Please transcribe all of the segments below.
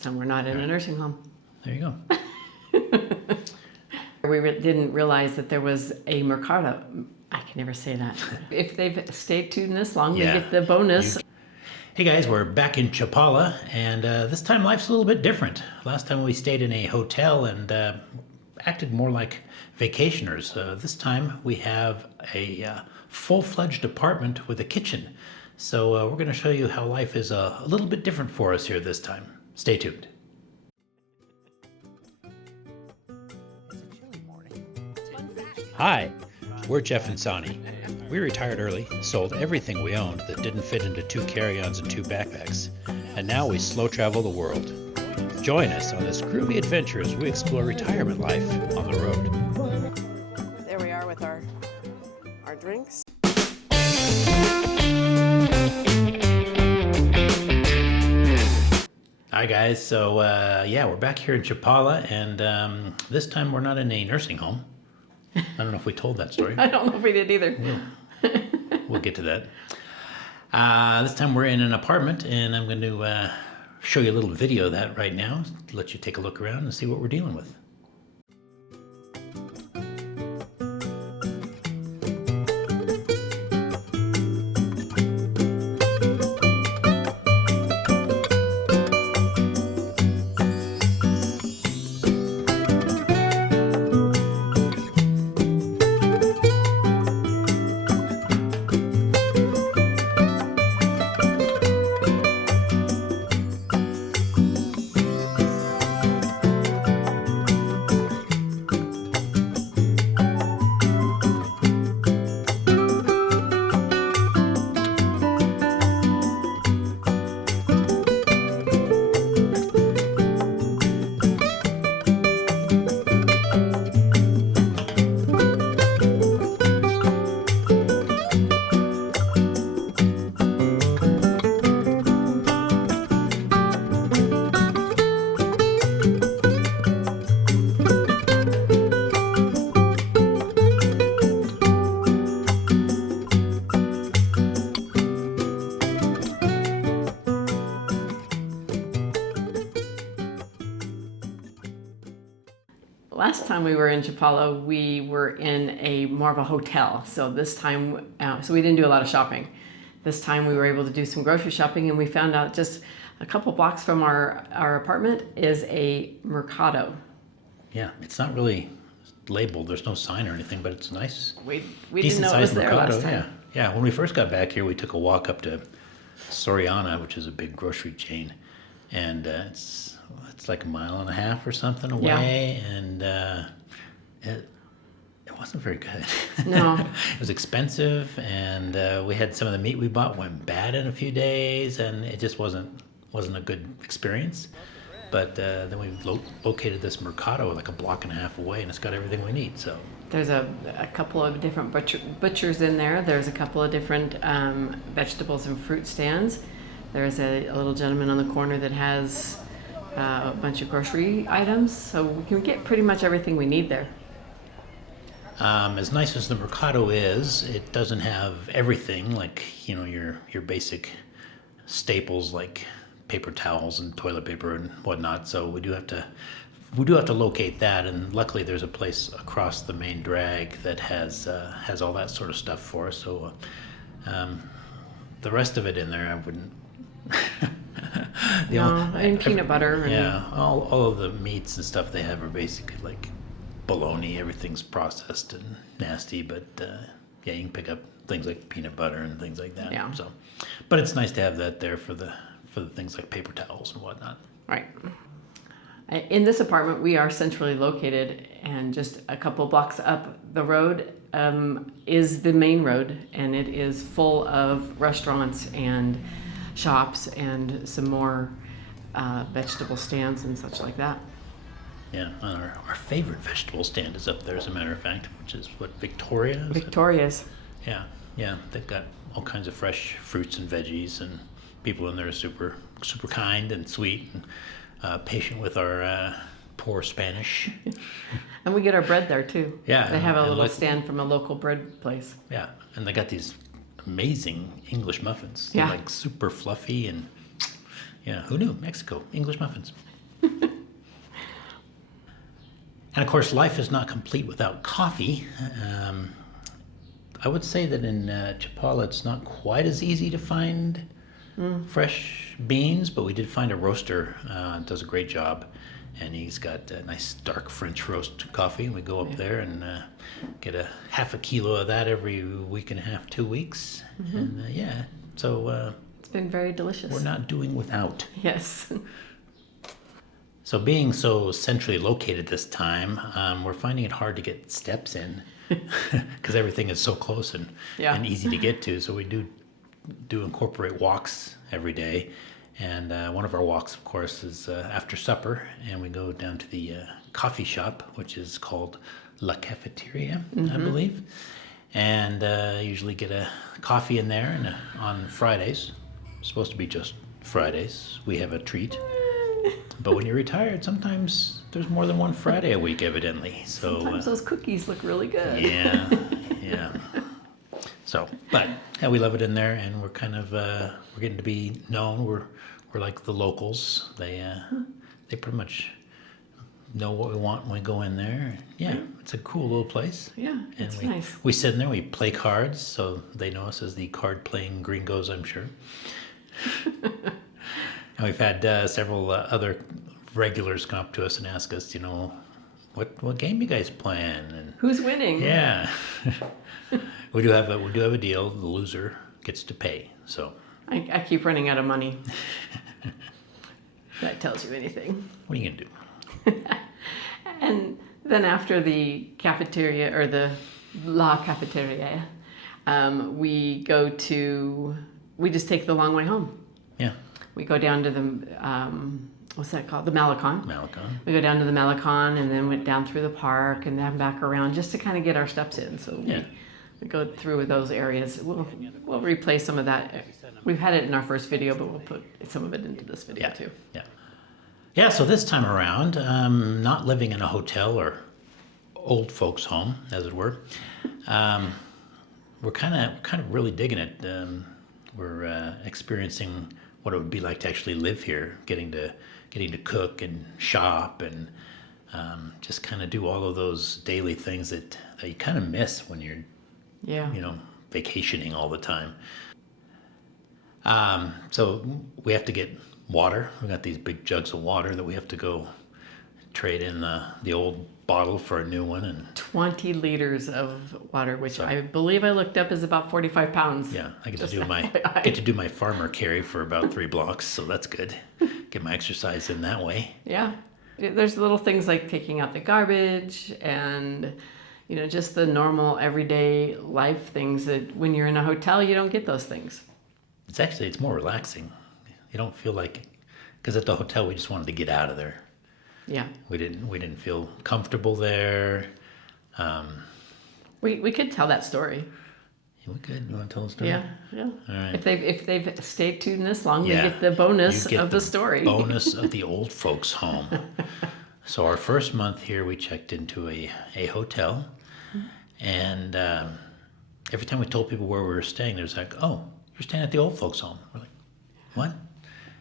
So we're not in a nursing home. There you go. We didn't realize that there was a Mercado. I can never say that. If they've stayed tuned this long, they get the bonus. Hey guys, we're back in Chapala, and this time life's a little bit different. Last time we stayed in a hotel and acted more like vacationers. This time we have a full-fledged apartment with a kitchen. So we're going to show you how life is a little bit different for us here this time. Stay tuned. Hi, we're Jeff and Sonny. We retired early, sold everything we owned that didn't fit into 2 carry-ons and 2 backpacks, and now we slow travel the world. Join us on this groovy adventure as we explore retirement life on the road. There we are with our drinks. Hi guys, so yeah, we're back here in Chapala, and this time we're not in a nursing home. I don't know if we told that story. I don't know if we did either. We'll get to that. This time we're in an apartment, and I'm going to show you a little video of that right now, let you take a look around and see what we're dealing with. Last time we were in Chapala, we were in a more of a hotel. So this time, so we didn't do a lot of shopping. This time we were able to do some grocery shopping, and we found out just a couple blocks from our apartment is a Mercado. Yeah, it's not really labeled. There's no sign or anything, but it's nice. We didn't know it was there last time. Yeah. When we first got back here, we took a walk up to Soriana, which is a big grocery chain, and it's like 1.5 miles or something away, and it wasn't very good. No. It was expensive, and we had some of the meat we bought went bad in a few days, and it just wasn't a good experience. But then we located this Mercado like 1.5 blocks away, and it's got everything we need. So there's a couple of different butchers in there. There's a couple of different vegetables and fruit stands. There's a little gentleman on the corner that has a bunch of grocery items, so we can get pretty much everything we need there. As nice as the Mercado is, it doesn't have everything, like, you know, your basic staples like paper towels and toilet paper and whatnot. So we do have to locate that, and luckily there's a place across the main drag that has all that sort of stuff for us. So the rest of it in there, I wouldn't. And peanut butter. Yeah, all of the meats and stuff they have are basically like bologna. Everything's processed and nasty, but yeah, you can pick up things like peanut butter and things like that. Yeah. So, but it's nice to have that there for the things like paper towels and whatnot. Right. In this apartment, we are centrally located, and just a couple blocks up the road is the main road, and it is full of restaurants and shops and some more vegetable stands and such like that. Yeah, our favorite vegetable stand is up there, as a matter of fact, which is what, Victoria's? Victoria's. Yeah, they've got all kinds of fresh fruits and veggies, and people in there are super kind and sweet and patient with our poor Spanish. And we get our bread there too. Yeah. They have a little stand from a local bread place. Yeah, and they got these amazing English muffins. Yeah. They're like super fluffy, and Yeah, who knew? Mexico, English muffins. And of course, life is not complete without coffee. I would say that in Chapala, it's not quite as easy to find fresh beans, but we did find a roaster. Does a great job, and he's got a nice dark French roast coffee. And we go up there and get a half a kilo of that every week and a half, 2 weeks. And so It's been very delicious. we're not doing without. Yes. So being so centrally located this time, we're finding it hard to get steps in because everything is so close and easy to get to. So we do incorporate walks every day. And one of our walks, of course, is after supper. And we go down to the coffee shop, which is called La Cafeteria, I believe. And usually get a coffee in there. And on Fridays, supposed to be just Fridays, we have a treat. But when you're retired, sometimes there's more than one Friday a week, evidently. So Sometimes those cookies look really good. yeah. So, but yeah, we love it in there, and we're kind of we're getting to be known. We're like the locals. They pretty much know what we want when we go in there. Yeah, it's a cool little place. Yeah, it's And nice. we sit in there. We play cards, so they know us as the card-playing gringos, I'm sure. And we've had several other regulars come up to us and ask us, what game you guys playing? And Who's winning? yeah, we do have a deal. The loser gets to pay. So I keep running out of money. That tells you anything. what are you gonna do? And then after the cafeteria, or the La Cafeteria, we just take the long way home. Yeah, We go down to the, what's that called? The Malecon. Malecon. We go down to the Malecon and then went down through the park and then back around just to kind of get our steps in. So we go through those areas. We'll replay some of that. We've had it in our first video, but we'll put some of it into this video too. Yeah. So this time around, not living in a hotel or old folks' home, as it were, we're kind of really digging it. We're experiencing what it would be like to actually live here, getting to cook and shop and just kind of do all of those daily things that you kind of miss when you're vacationing all the time. So we have to get water. We got these big jugs of water that we have to go trade in the old bottle for a new one, and 20 liters of water, which I believe I looked up is about 45 pounds. yeah, I get Just to do my farmer carry for about 3 blocks, so that's good. Get my exercise in that way. Yeah. There's little things like taking out the garbage and, just the normal everyday life things that when you're in a hotel, you don't get those things. It's more relaxing. You don't feel like, because at the hotel we just wanted to get out of there. Yeah. We didn't feel comfortable there. We could tell that story. We could. You want to tell the story? Yeah. All right. If they've stayed tuned this long, Yeah. they get the bonus You get of the story. Bonus of the old folks' home. So our first month here, we checked into a hotel, and every time we told people where we were staying, there's like, "Oh, you're staying at the old folks' home." We're like, "What?"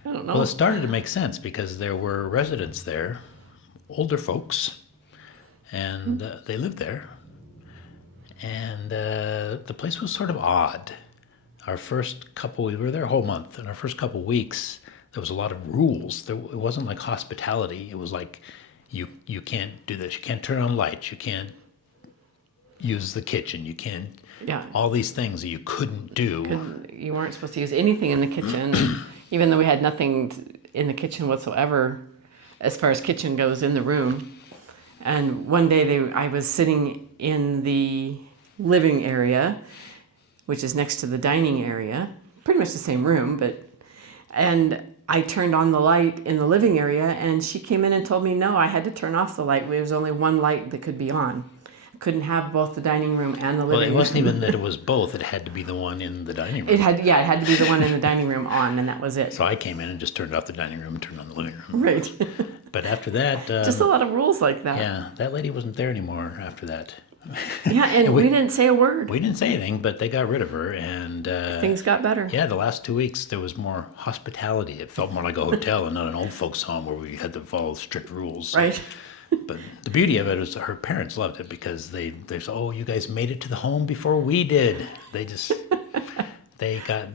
I don't know. Well, it started to make sense because there were residents there, older folks, and they lived there. And the place was sort of odd. We were there a whole month, and our first couple weeks, there was a lot of rules. It wasn't like hospitality. It was like, you can't do this. You can't turn on lights. You can't use the kitchen. You can't, all these things that you couldn't do. You weren't supposed to use anything in the kitchen, even though we had nothing in the kitchen whatsoever, as far as kitchen goes in the room. And one day I was sitting in the living area, which is next to the dining area, pretty much the same room, and I turned on the light in the living area, and she came in and told me, no, I had to turn off the light. There was only one light that could be on. Couldn't have both the dining room and the living room. Well, it wasn't even that it was both. It had to be the one in the dining room. It had to be the one in the dining room on, and that was it. So I came in and just turned off the dining room and turned on the living room. Right. But after that... Just a lot of rules like that. Yeah, that lady wasn't there anymore after that. Yeah, and we didn't say a word. We didn't say anything, but they got rid of her, and Things got better. yeah, the last 2 weeks there was more hospitality. It felt more like a hotel and not an old folks' home where we had to follow strict rules. Right. But the beauty of it is her parents loved it because they said, "Oh, you guys made it to the home before we did." They just they got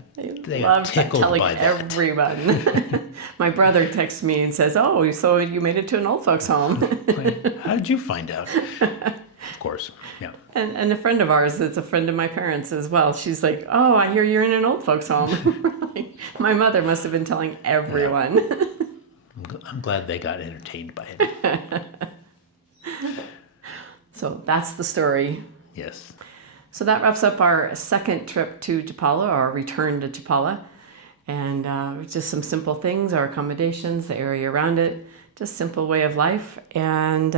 Love tickled telling by that. everyone. My brother texts me and says, "Oh, so you made it to an old folks' home." Like, how did you find out? Of course, yeah. And a friend of ours that's a friend of my parents as well. She's like, "Oh, I hear you're in an old folks' home." Like, my mother must have been telling everyone. I'm glad they got entertained by it. So that's the story. Yes. So that wraps up our second trip to Chapala, our return to Chapala. And just some simple things, our accommodations, the area around it, just simple way of life, and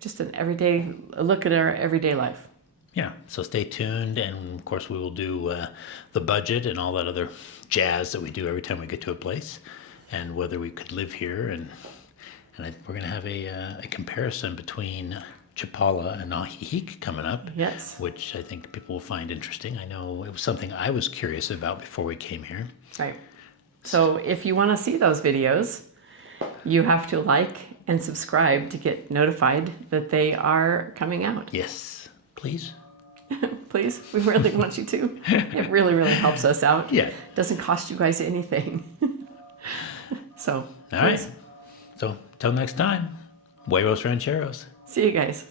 just a look at our everyday life. Yeah, so stay tuned, and of course we will do the budget and all that other jazz that we do every time we get to a place, and whether we could live here, and we're going to have a comparison between Chapala and Nahihik coming up. Yes. Which I think people will find interesting. I know it was something I was curious about before we came here. Right. So if you want to see those videos, you have to like and subscribe to get notified that they are coming out. Yes, please. Please, we really want you to. It really, really helps us out. Yeah. It doesn't cost you guys anything. So, All right. So, till next time, Huevos Rancheros. see you guys.